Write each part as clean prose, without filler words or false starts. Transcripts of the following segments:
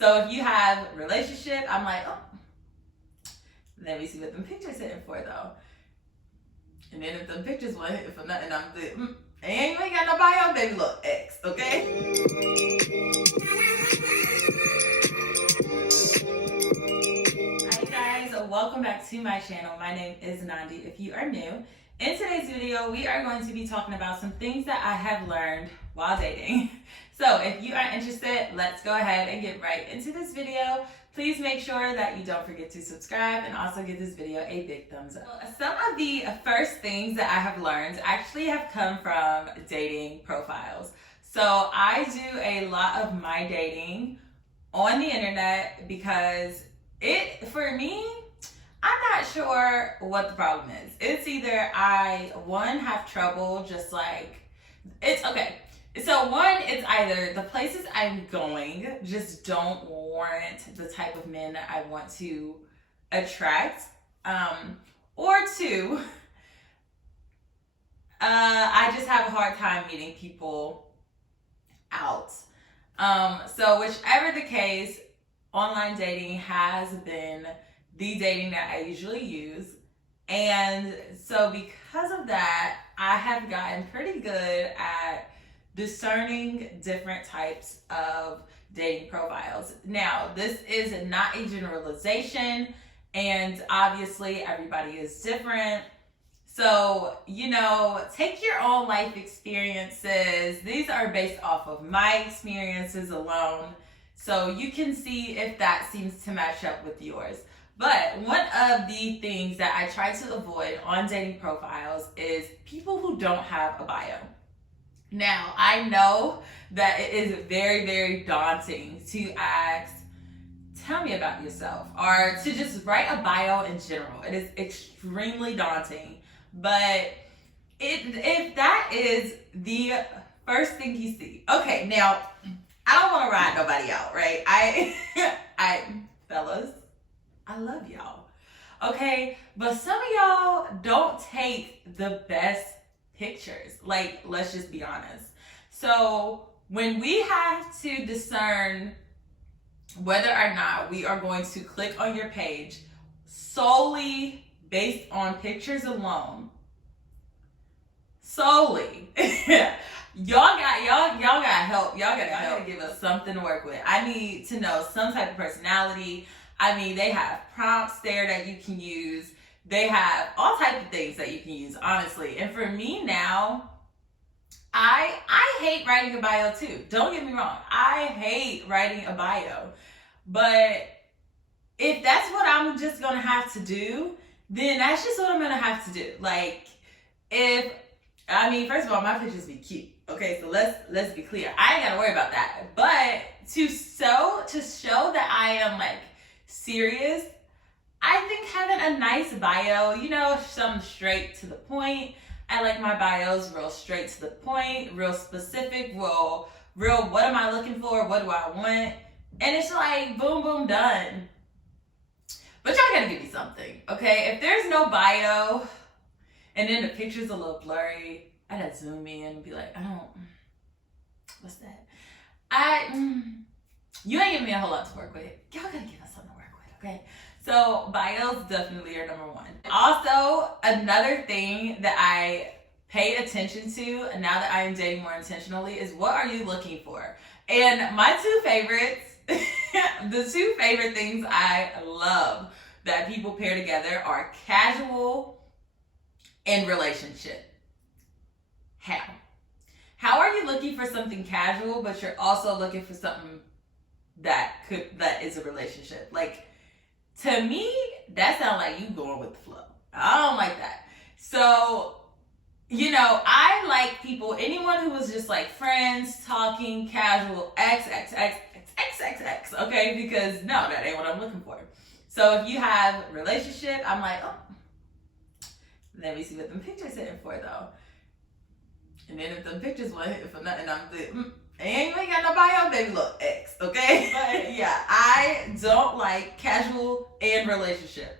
So if you have a relationship, I'm like, oh, let me see what them pictures hitting for though. And then if them pictures weren't hitting for nothing, I'm like, and you ain't got no bio, baby, look, X, okay? Hi guys, welcome back to my channel. My name is Nandi. If you are new, in today's video, we are going to be talking about some things that I have learned while dating. So if you are interested, let's go ahead and get right into this video. Please make sure that you don't forget to subscribe and also give this video a big thumbs up. Some of the first things that I have learned actually have come from dating profiles. So I do a lot of my dating on the internet because for me, I'm not sure what the problem is. It's either I, one, have trouble just like, it's okay. So one, it's either the places I'm going just don't warrant the type of men that I want to attract. Or two, I just have a hard time meeting people out. So whichever the case, online dating has been the dating that I usually use. And so because of that, I have gotten pretty good at discerning different types of dating profiles. Now, this is not a generalization, and obviously everybody is different. So, take your own life experiences. These are based off of my experiences alone. So you can see if that seems to match up with yours. But one of the things that I try to avoid on dating profiles is people who don't have a bio. Now, I know that it is very, very daunting to ask, tell me about yourself, or to just write a bio in general. It is extremely daunting. But if that is the first thing you see, okay, now, I don't want to ride nobody out, right? Fellas, I love y'all, okay? But some of y'all don't take the best pictures. Like, let's just be honest. So when we have to discern whether or not we are going to click on your page solely based on pictures alone, solely, y'all got help. Y'all gotta give us something to work with. I need to know some type of personality. I mean, they have prompts there that you can use. They have all types of things that you can use, honestly. And for me now, I hate writing a bio too. Don't get me wrong. I hate writing a bio. But if that's what I'm just gonna have to do, then that's just what I'm gonna have to do. Like, first of all, my pictures be cute. Okay, so let's be clear. I ain't gotta worry about that. But to show that I am like serious, I think having a nice bio, something straight to the point. I like my bios real straight to the point, real specific, real what am I looking for? What do I want? And it's like boom, boom, done. But y'all gotta give me something, okay? If there's no bio and then the picture's a little blurry, I gotta zoom in and be like, what's that? You ain't giving me a whole lot to work with. Y'all gotta give us something to work with, okay? So bios definitely are number one. Also, another thing that I pay attention to now that I am dating more intentionally is what are you looking for? And my two favorites, the two favorite things I love that people pair together are casual and relationship. How are you looking for something casual, but you're also looking for something that is a relationship? Like, to me, that sounds like you going with the flow. I don't like that. So, I like people, anyone who was just like friends, talking, casual, XXX, okay? Because no, that ain't what I'm looking for. So if you have a relationship, I'm like, oh, let me see what them pictures hitting for though. And then if them pictures weren't hitting for nothing, I'm like, and you ain't got no bio, baby, look, X, okay? But yeah, I don't like casual and relationship.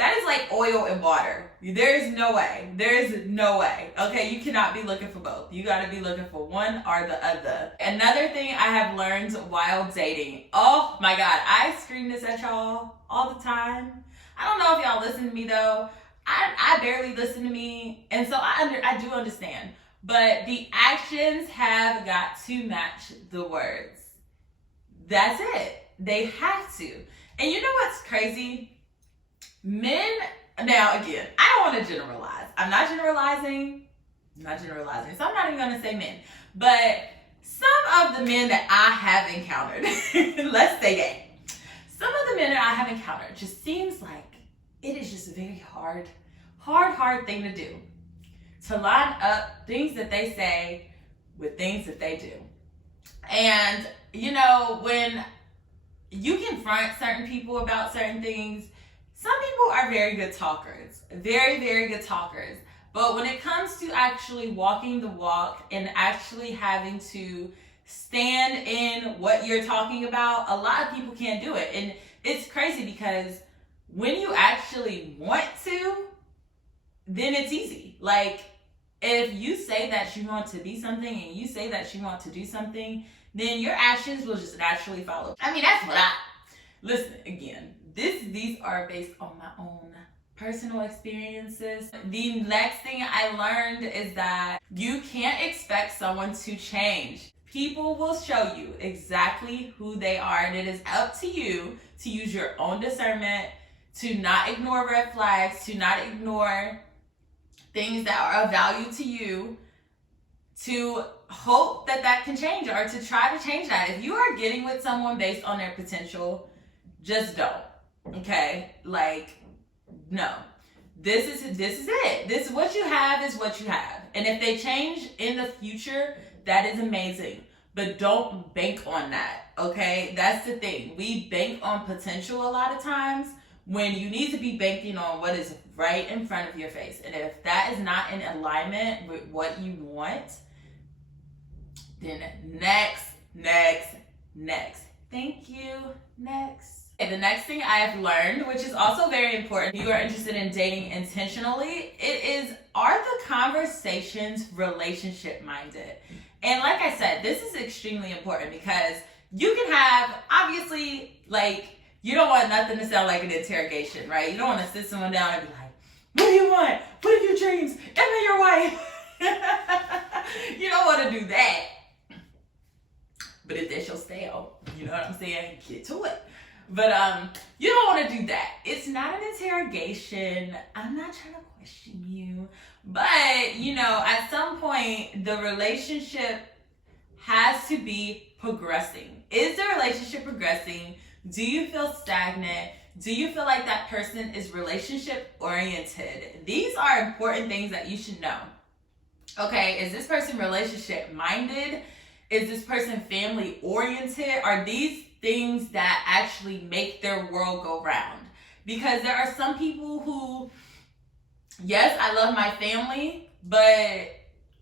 that is like oil and water. There is no way. There is no way. Okay, you cannot be looking for both. You got to be looking for one or the other. Another thing I have learned while dating. Oh my God, I scream this at y'all all the time. I don't know if y'all listen to me though. I barely listen to me, and so I do understand. But the actions have got to match the words. That's it. They have to. And you know what's crazy? Men, now again, I don't want to generalize. I'm not generalizing, so I'm not even going to say men. But some of the men that I have encountered, let's say that, some of the men that I have encountered just seems like it is just a very hard thing to do. To line up things that they say with things that they do. And, you know, when you confront certain people about certain things, some people are very good talkers. Very, very good talkers. But when it comes to actually walking the walk and actually having to stand in what you're talking about, a lot of people can't do it. And it's crazy because when you actually want to, then it's easy. Like, if you say that you want to be something and you say that you want to do something, then your actions will just naturally follow. I mean, that's what listen, again, these are based on my own personal experiences. The next thing I learned is that you can't expect someone to change. People will show you exactly who they are, and it is up to you to use your own discernment, to not ignore red flags, to not ignore things that are of value to you, to hope that can change or to try to change that. If you are getting with someone based on their potential, just don't. Okay? Like, no. This is it. This is what you have is what you have. And if they change in the future, that is amazing. But don't bank on that. Okay? That's the thing. We bank on potential a lot of times when you need to be banking on what is right in front of your face. And if that is not in alignment with what you want, then next. Thank you. Next. Okay, the next thing I have learned, which is also very important if you are interested in dating intentionally, it is, are the conversations relationship minded? And like I said, this is extremely important because you can have, obviously, like, you don't want nothing to sound like an interrogation, right? You don't want to sit someone down and be like, what do you want? What are your dreams? Am I your wife? You don't want to do that. But if that's your style, you know what I'm saying? Get to it. But you don't want to do that. It's not an interrogation. I'm not trying to question you. But, you know, at some point, the relationship has to be progressing. Is the relationship progressing? Do you feel stagnant? Do you feel like that person is relationship oriented? These are important things that you should know. Okay, is this person relationship minded? Is this person family oriented? Are these things that actually make their world go round? Because there are some people who, yes, I love my family, but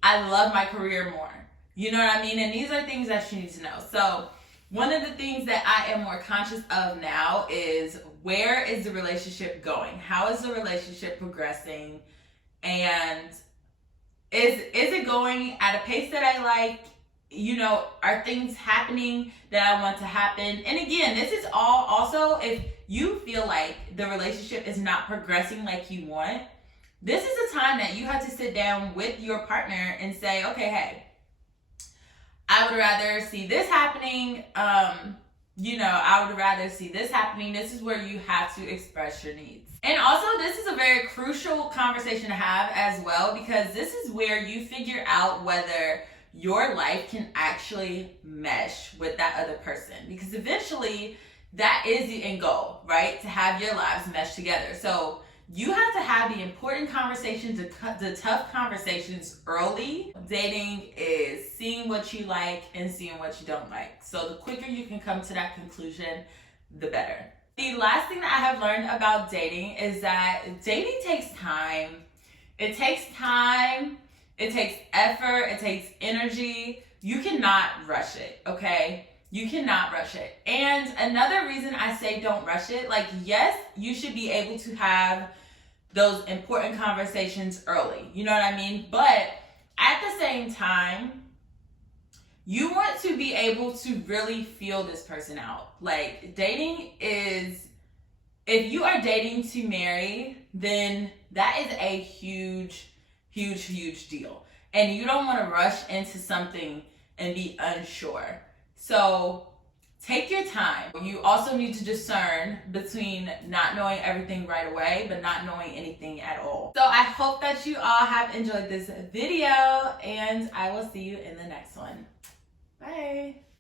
I love my career more. You know what I mean? And these are things that you need to know. So one of the things that I am more conscious of now is, where is the relationship going? How is the relationship progressing? And is it going at a pace that I like? You know, are things happening that I want to happen? And again, this is all also if you feel like the relationship is not progressing like you want, this is a time that you have to sit down with your partner and say, okay, hey, I would rather see this happening. I would rather see this happening. This is where you have to express your needs. And also, this is a very crucial conversation to have as well, because this is where you figure out whether your life can actually mesh with that other person. Because eventually, that is the end goal, right? To have your lives mesh together. So you have to have the important conversations, the tough conversations early. Dating is seeing what you like and seeing what you don't like. So the quicker you can come to that conclusion, the better. The last thing that I have learned about dating is that dating takes time. It takes time. It takes effort. It takes energy. You cannot rush it, okay? You cannot rush it. And another reason I say don't rush it, like, yes, you should be able to have those important conversations early. You know what I mean? But at the same time, you want to be able to really feel this person out. Like, dating is, if you are dating to marry, then that is a huge, huge, huge deal. And you don't want to rush into something and be unsure. So take your time. You also need to discern between not knowing everything right away, but not knowing anything at all. So I hope that you all have enjoyed this video, and I will see you in the next one. Bye.